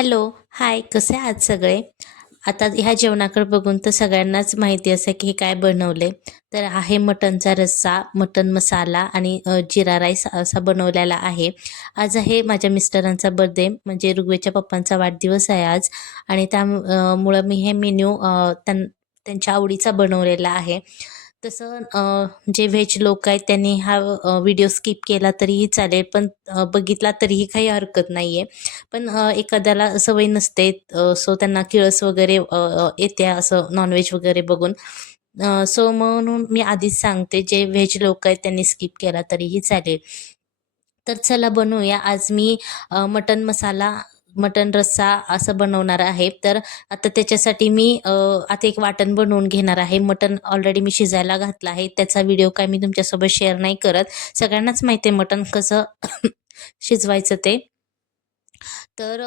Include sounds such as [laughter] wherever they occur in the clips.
Hello hi कसे आहात सगळे? आता ह्या जेवणाकडे बघून तर सगळ्यांनाच माहिती असं की हे काय बनवले. तर आहे मटनचा रस्सा मटन मसाला आणि जिरा राईस असा बनवलेला आहे. आज आहे माझ्या मिस्टरांचा बर्थडे म्हणजे रुग्वेच्या पप्पांचा वाढदिवस आहे आज. आणि त्यामुळं मी हे मेन्यू त्यां त्यांच्या आवडीचा बनवलेला आहे. तसं जे व्हेज लोक आहेत त्यांनी हा व्हिडिओ स्किप केला तरीही चालेल. पण बघितला तरीही काही हरकत नाही आहे पण एखाद्याला सवय नसते सो त्यांना किळस वगैरे येते असं नॉनव्हेज वगैरे बघून. सो म्हणून मी आधीच सांगते जे व्हेज लोक आहेत त्यांनी स्किप केला तरीही चालेल. तर चला बनवूया. आज मी मटन मसाला मटन रस्सा असं बनवणार आहे. तर आता त्याच्यासाठी मी आता एक वाटण बनवून घेणार आहे. मटन ऑलरेडी मी शिजायला घातलं आहे. त्याचा व्हिडिओ काय मी तुमच्यासोबत शेअर नाही करत. सगळ्यांनाच माहिती आहे मटन कसं [coughs] शिजवायचं ते. तर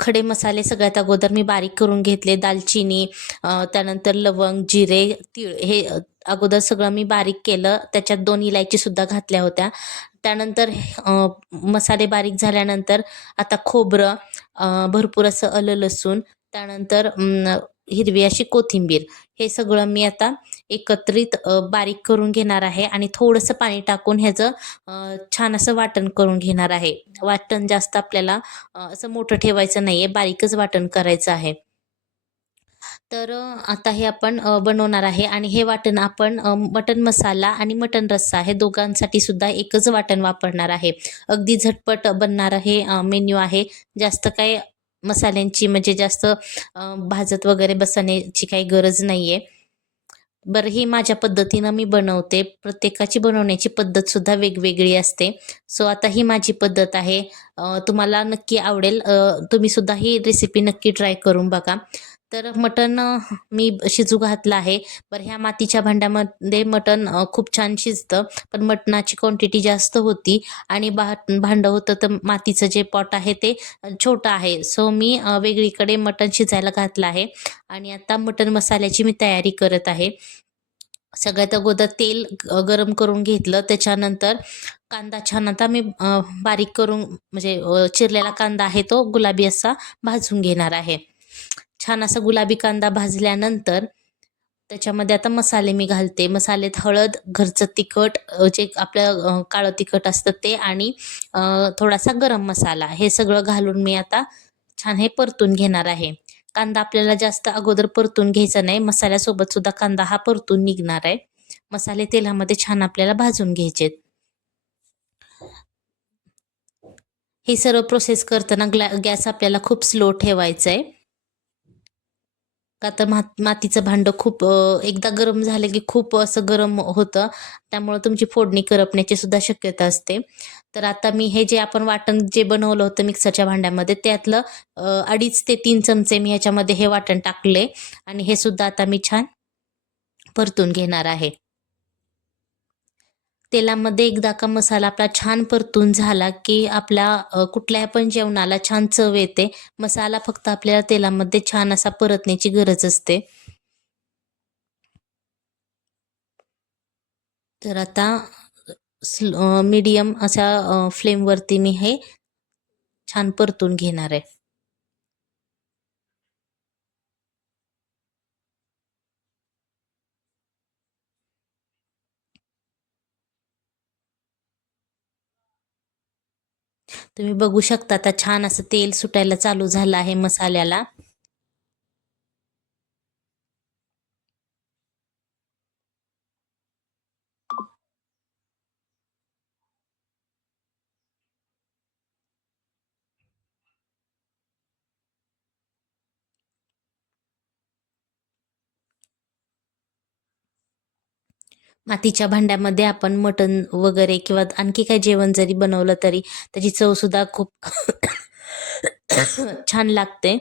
खडे मसाले सगळ्यात अगोदर मी बारीक करून घेतले. दालचिनी त्यानंतर लवंग जिरे तीळ हे अगोदर सगळं मी बारीक केलं. त्याच्यात दोन इलायचीसुद्धा घातल्या होत्या. त्यानंतर मसाले बारीक झाल्यानंतर आता खोबरं भरपूर असं आलं लसूण त्यानंतर हिरवी अशी कोथिंबीर. हे सगळं मी आता एकत्रित बारीक करून घेणार आहे आणि थोडंसं पाणी टाकून ह्याचं छान असं वाटण करून घेणार आहे. वाटण जास्त आपल्याला असं मोठं ठेवायचं नाही आहे बारीकच वाटण करायचं आहे. तर आता हे आपण बनवणार आहे आणि हे वाटण आपण मटन मसाला आणि मटन रस्सा हे दोघांसाठी सुद्धा एकच वाटण वापरणार आहे. अगदी झटपट बनणारं हे मेन्यू आहे. जास्त काय मसाल्यांची म्हणजे जास्त भाजत वगैरे बसण्याची काही गरज नाही आहे बरं ही माझ्या पद्धतीनं मी बनवते. प्रत्येकाची बनवण्याची पद्धतसुद्धा वेगवेगळी असते. सो आता ही माझी पद्धत आहे. तुम्हाला नक्की आवडेल. तुम्हीसुद्धा ही रेसिपी नक्की ट्राय करून बघा. तर मटण मी शिजू घातलं आहे. बरं ह्या मातीच्या भांड्यामध्ये मटण खूप छान शिजतं पण मटणाची क्वांटिटी जास्त होती आणि भा भांडं होतं तर मातीचं जे पॉट आहे ते छोटं आहे. सो मी वेगळीकडे मटण शिजायला घातलं आहे आणि आता मटण मसाल्याची मी तयारी करत आहे. सगळ्यात अगोदर तेल गरम करून घेतलं. त्याच्यानंतर कांदा छान आता मी बारीक करून म्हणजे चिरलेला कांदा आहे तो गुलाबी असा भाजून घेणार आहे. छान असा गुलाबी कांदा भाजल्यानंतर त्याच्यामध्ये आता मसाले मी घालते. मसालेत हळद घरचं तिखट जे आपलं काळं तिखट असतं ते आणि थोडासा गरम मसाला. हे सगळं घालून मी आता छान हे परतून घेणार आहे. कांदा आपल्याला जास्त अगोदर परतून घ्यायचा नाही. मसाल्यासोबत सुद्धा कांदा हा परतून निघणार आहे. मसाले तेलामध्ये छान आपल्याला भाजून घ्यायचे हे सर्व प्रोसेस करताना ग्लॅ गॅस आपल्याला खूप स्लो ठेवायचा आहे का तर मात मातीचं भांडं खूप एकदा गरम झालं की खूप असं गरम होतं. त्यामुळं तुमची फोडणी करपण्याची सुद्धा शक्यता असते. तर आता मी हे जे आपण वाटण जे बनवलं होतं मिक्सरच्या भांड्यामध्ये त्यातलं अडीच ते तीन चमचे मी ह्याच्यामध्ये हे वाटण टाकले. आणि हे सुद्धा आता मी छान परतून घेणार आहे. तेलामध्ये एकदा का मसाला आपला छान परतून झाला की आपल्या कुठल्याही पण जेवणाला छान चव येते. मसाला फक्त आपल्याला तेलामध्ये छान असा परतण्याची गरज असते. तर आता स्लो मीडियम अशा फ्लेमवरती मी हे छान परतून घेणार आहे. तुम्ही बघू शकता आता छान असं तेल सुटायला चालू झालं आहे मसाल्याला. मातीच्या भांड्यामध्ये आपण मटण वगैरे किंवा आणखी काही जेवण जरी बनवलं तरी त्याची चवसुद्धा खूप [coughs] छान लागते.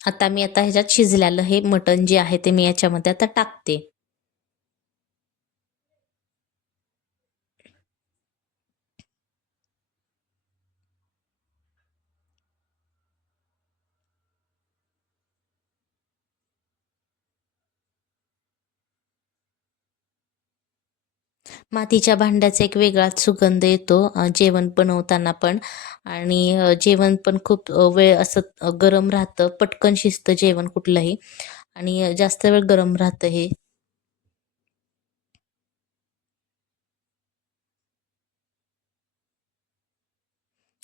आता मी आता ह्याच्यात शिजलेलं हे मटण जे आहे ते मी याच्यामध्ये आता टाकते. मातीच्या भांड्याचा एक वेगळाच सुगंध येतो जेवण बनवताना पण. आणि जेवण पण खूप वेळ असं गरम राहतं पटकन शिजतं जेवण कुठलंही. आणि जास्त वेळ गरम राहतं हे.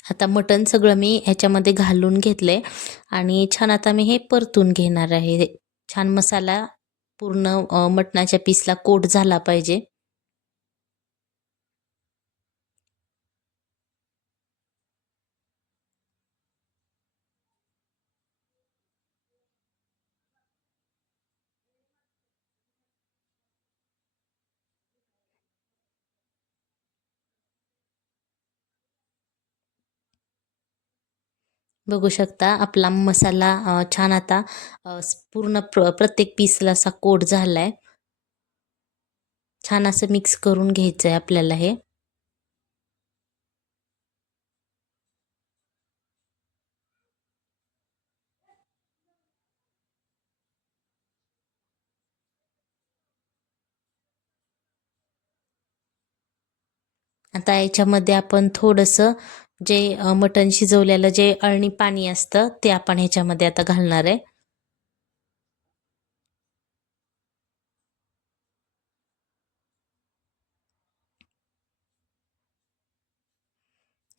आता मटण सगळं मी ह्याच्यामध्ये घालून घेतलंय. आणि छान आता मी हे परतून घेणार आहे. छान मसाला पूर्ण मटणाच्या पीसला कोट झाला पाहिजे. बघू शकता. आपला मसाला छान आता पूर्ण प्र प्रत्येक पीसला असा कोट झालाय. छान असं मिक्स करून घ्यायचं आहे आपल्याला हे. आता याच्यामध्ये आपण थोडंसं जे मटण शिजवलेलं जे अळणी पाणी असतं ते आपण ह्याच्यामध्ये आता घालणार आहे.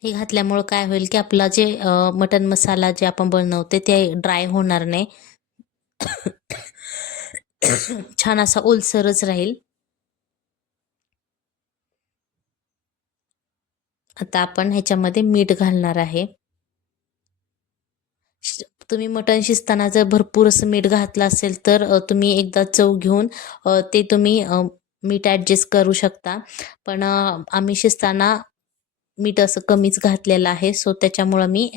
हे घातल्यामुळं काय होईल की आपला जे मटण मसाला जे आपण बनवते ते ड्राय होणार नाही. [coughs] छान असा ओलसरच राहील. आता आपण ह्याच्यामध्ये मीठ घालणार आहे. तुम्ही मटण शिजताना जर भरपूर असं मीठ घातलं असेल तर तुम्ही एकदा चव घेऊन ते तुम्ही मीठ ॲडजस्ट करू शकता. पण आम्ही शिजताना मीठ असं कमीच घातलेलं आहे. सो त्याच्यामुळं मी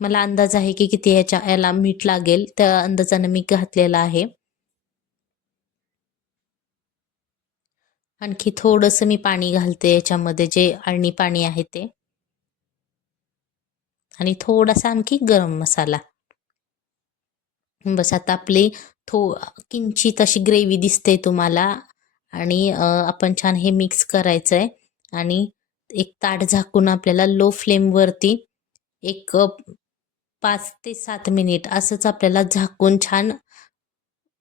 मला अंदाज आहे की किती ह्याच्या याला मीठ लागेल. त्या अंदाजानं मी घातलेलं आहे. आणखी थोडंसं मी पाणी घालते याच्यामध्ये जे अळणी पाणी आहे ते. आणि थोडासा आणखी गरम मसाला. बस आता आपली थो किंचित अशी ग्रेव्ही दिसते तुम्हाला. आणि आपण छान हे मिक्स करायचं आहे आणि एक ताट झाकून आपल्याला लो फ्लेमवरती एक पाच ते सात मिनिट असंच आपल्याला झाकून छान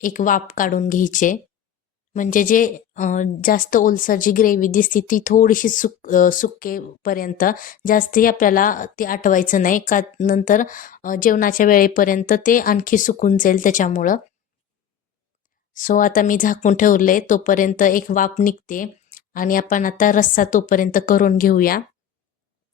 एक वाफ काढून घ्यायचे. म्हणजे जे जास्त ओलसर जी ग्रेव्ही दिसते ती थोडीशी सुक सुकेपर्यंत जास्तही आपल्याला ते आटवायचं नाही. का नंतर जेवणाच्या वेळेपर्यंत ते आणखी सुकून जाईल त्याच्यामुळं. सो आता मी झाकून ठेवले तोपर्यंत एक वाफ निघते. आणि आपण आता रस्सा तोपर्यंत करून घेऊया.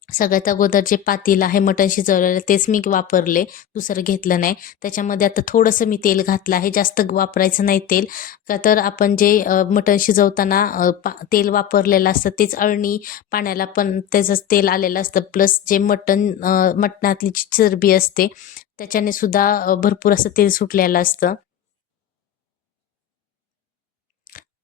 सगळ्यात अगोदर जे पातील आहे मटण शिजवलेलं तेच मी वापरले. दुसरं घेतलं नाही. त्याच्यामध्ये आता थोडंसं मी तेल घातलं आहे. जास्त वापरायचं नाही तेल. का तर आपण जे मटण शिजवताना पा तेल वापरलेलं असतं तेच अळणी पाण्याला पण त्याचंच तेल आलेलं असतं. प्लस जे मटण मटणातली जी चरबी असते त्याच्याने सुद्धा भरपूर असं तेल सुटलेलं असतं.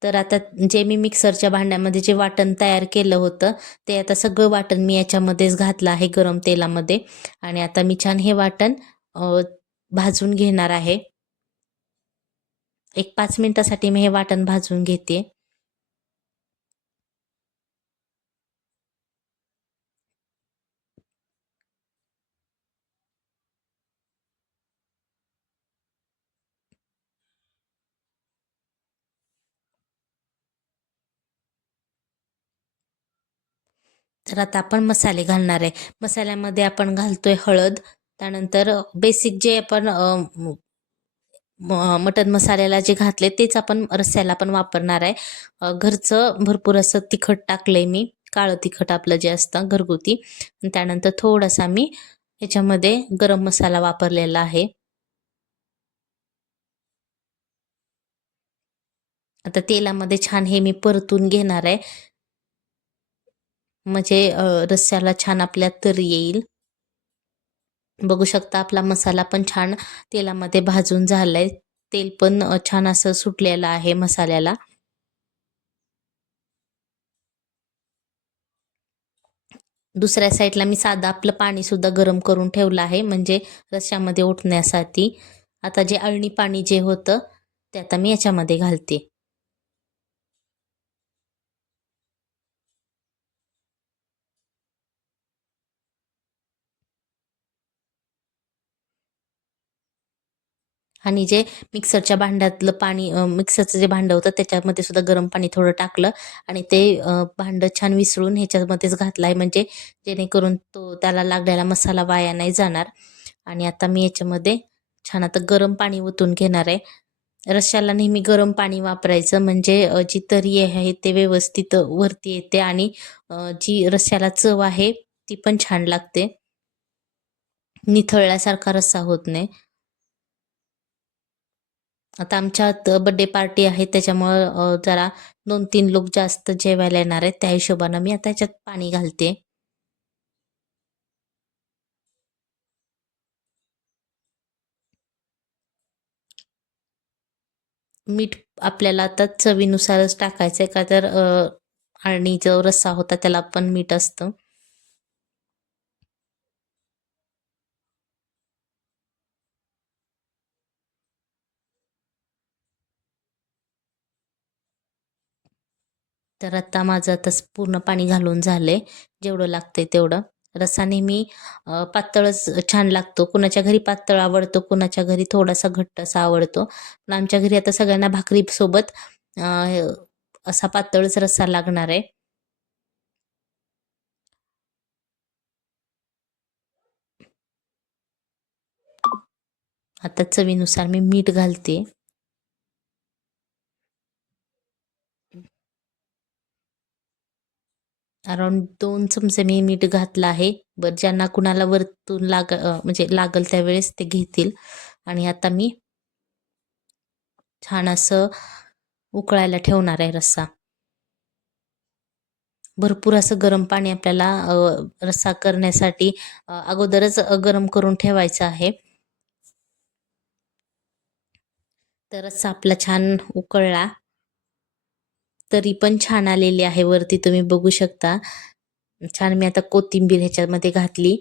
तर आता जे मी मिक्सरच्या भांड्यामध्ये जे वाटण तयार केलं होतं ते आता सगळं वाटण मी याच्यामध्येच घातलं आहे गरम तेलामध्ये. आणि आता मी छान हे वाटण भाजून घेणार आहे. एक पाच मिनिटासाठी मी हे वाटण भाजून घेते. तर आता आपण मसाले घालणार आहे. मसाल्यामध्ये आपण घालतोय हळद त्यानंतर बेसिक जे आपण मटन मसाल्याला जे घातले तेच आपण रस्स्याला पण वापरणार आहे. घरचं भरपूर असं तिखट टाकलंय मी काळं तिखट आपलं जे असतं घरगुती. त्यानंतर थोडासा मी याच्यामध्ये गरम मसाला वापरलेला आहे. आता तेलामध्ये छान हे मी परतून घेणार आहे. म्हणजे रस्स्याला छान आपल्या तर येईल. बघू शकता आपला मसाला पण छान तेलामध्ये भाजून झालाय. तेल पण छान असं सुटलेलं आहे मसाल्याला. दुसऱ्या साईडला मी साधं आपलं पाणी सुद्धा गरम करून ठेवलं आहे म्हणजे रश्श्यामध्ये उठण्यासाठी आता जे अळणी पाणी जे होतं ते आता मी याच्यामध्ये घालते. आणि जे मिक्सरच्या भांड्यातलं पाणी मिक्सरचं जे भांडं होतं त्याच्यामध्ये सुद्धा गरम पाणी थोडं टाकलं आणि ते भांडं छान विसळून ह्याच्यामध्येच घातलं आहे म्हणजे जेणेकरून तो त्याला लागलेला मसाला वाया नाही जाणार. आणि आता मी याच्यामध्ये छान आता गरम पाणी ओतून घेणार आहे. रश्याला नेहमी गरम पाणी वापरायचं. म्हणजे जी तरी आहे ते व्यवस्थित वरती येते आणि जी रश्याला चव आहे ती पण छान लागते. निथळल्यासारखा रस्सा होत नाही. आता आमच्यात बड्डे पार्टी आहे त्याच्यामुळं जरा दोन तीन लोक जास्त जेवायला येणार आहेत त्या हिशोबानं मी आता याच्यात पाणी घालते. मीठ आपल्याला आता चवीनुसारच टाकायचं आहे का तर अ, आणि जो रस्सा होता त्याला पण मीठ असतं. तर आता माझं आता पूर्ण पाणी घालून झालं आहे जेवढं लागतं आहे तेवढं. रस्सा नेहमी पातळच छान लागतो. कुणाच्या घरी पातळ आवडतो कुणाच्या घरी थोडासा घट्ट असा आवडतो. पण आमच्या घरी आता सगळ्यांना भाकरीसोबत असा पातळच रस्सा लागणार आहे. आता चवीनुसार मी मीठ घालते. अराउंड दोन चमचे मी मीठ घातलं आहे. बरं ज्यांना कुणाला वरतून लाग म्हणजे लागल त्यावेळेस ते घेतील. आणि आता मी छान असं उकळायला ठेवणार आहे रस्सा. भरपूर असं गरम पाणी आपल्याला रस्सा करण्यासाठी अगोदरच गरम करून ठेवायचं आहे. तर रस्सा आपला छान उकळला. तरी पण छान आलेली आहे. वरती तुम्ही बघू शकता. छान मी आता कोथिंबीर ह्याच्यामध्ये घातली.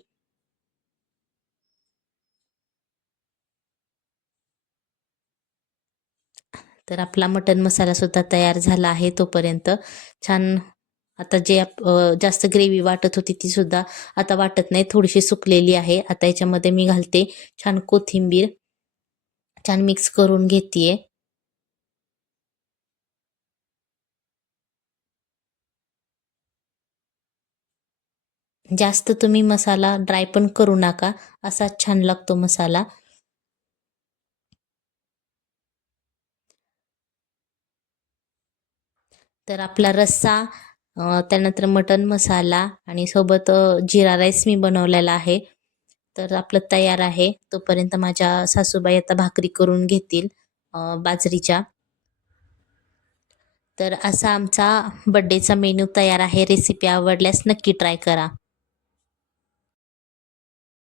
तर आपला मटन मसाला सुद्धा तयार झाला आहे तोपर्यंत. छान आता जे आप- जास्त ग्रेव्ही वाटत होती ती सुद्धा आता वाटत नाही. थोडीशी सुकलेली आहे. आता याच्यामध्ये मी घालते छान कोथिंबीर. छान मिक्स करून घेते जास्त तुम्ही मसाला ड्राय पण करू नका. असा छान लागतो मसाला. तर आपला रस्सा त्यानंतर मटन मसाला आणि सोबत जिरा राईस मी बनवलेला आहे. तर आपलं तयार आहे. तोपर्यंत माझ्या सासूबाई आता भाकरी करून घेतील बाजरीच्या. तर असा आमचा बड्डेचा मेन्यू तयार आहे. रेसिपी आवडल्यास नक्की ट्राय करा.